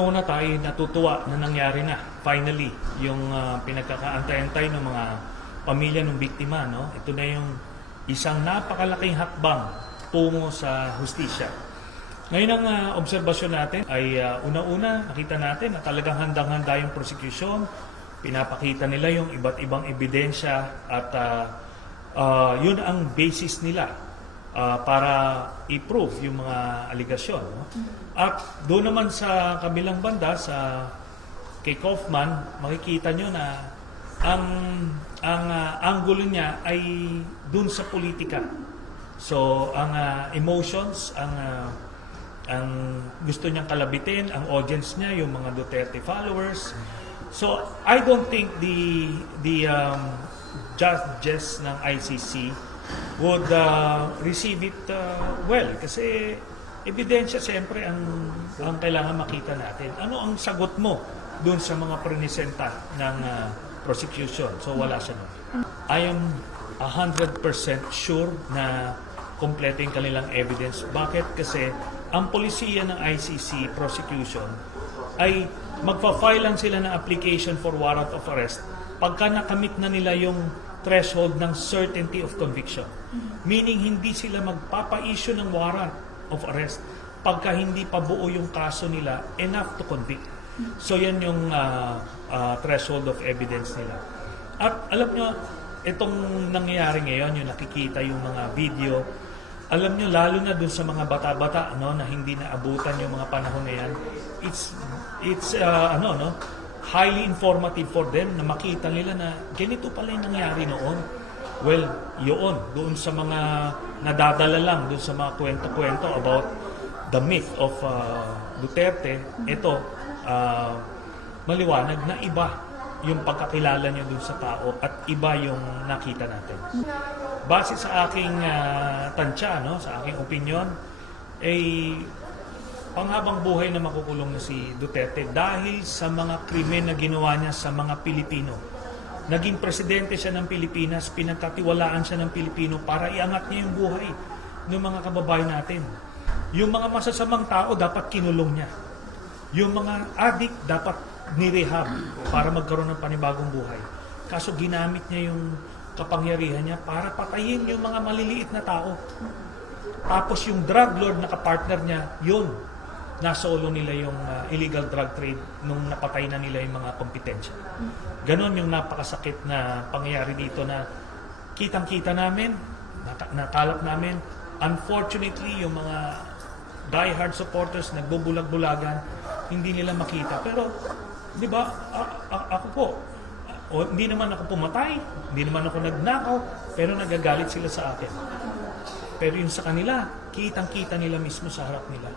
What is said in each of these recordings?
Una tayo natutuwa na nangyari na finally yung pinagkakaantay-antay ng mga pamilya ng biktima. No? Ito na yung isang napakalaking hakbang tungo sa hustisya. Ngayon ang obserbasyon natin ay una-una nakita natin na talagang handang-handa yung prosecution. Pinapakita nila yung iba't ibang ebidensya at yun ang basis nila para i-prove yung mga aligasyon. No? At doon naman sa kabilang banda, sa kay Kaufman, makikita nyo na ang angulo niya ay doon sa politika. So, ang emotions, ang gusto niyang kalabitin, ang audience niya, yung mga Duterte followers. So, I don't think the judges ng ICC would receive it well. Kasi ebidensya siyempre ang kailangan makita natin. Ano ang sagot mo doon sa mga presenta ng prosecution? So wala siya nun. I am 100% sure na kompleto yung kanilang evidence. Bakit? Kasi ang polisiya ng ICC prosecution ay magpa-file lang sila ng application for warrant of arrest pagka nakamit na nila yung threshold ng certainty of conviction. Meaning, hindi sila magpapa-issue ng warrant of arrest pagka hindi pa buo yung kaso nila enough to convict. So, yan yung threshold of evidence nila. At alam nyo, itong nangyayari ngayon, yung nakikita yung mga video, alam nyo, lalo na dun sa mga bata-bata na hindi naabutan yung mga panahon na yan, it's highly informative for them na makita nila na ganito pala yung nangyari noon. Well, yun, doon sa mga nadadala lang, doon sa mga kwento-kwento about the myth of Duterte, ito, maliwanag na iba yung pagkakilala niya doon sa tao at iba yung nakita natin. Base sa aking tansya, sa aking opinion, ay panghabang buhay na makukulong na si Duterte dahil sa mga krimen na ginawa niya sa mga Pilipino. Naging presidente siya ng Pilipinas, pinagkatiwalaan siya ng Pilipino para iangat niya yung buhay ng mga kababayan natin. Yung mga masasamang tao dapat kinulong niya. Yung mga addict dapat nirehab para magkaroon ng panibagong buhay. Kaso ginamit niya yung kapangyarihan niya para patayin yung mga maliliit na tao. Tapos yung drug lord na kapartner niya, yun, nasolo nila yung illegal drug trade nung napatay na nila yung mga kompetensya. Ganon yung napakasakit na pangyayari dito na kitang-kita namin, nakalap namin. Unfortunately, yung mga die-hard supporters nagbubulag-bulagan, hindi nila makita. Pero, di ba, ako po, hindi naman ako pumatay, hindi naman ako nagnakaw, pero nagagalit sila sa akin. Pero yung sa kanila, kitang-kita nila mismo sa harap nila.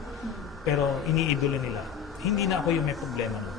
Pero iniidolo nila. Hindi na ako yung may problema nun.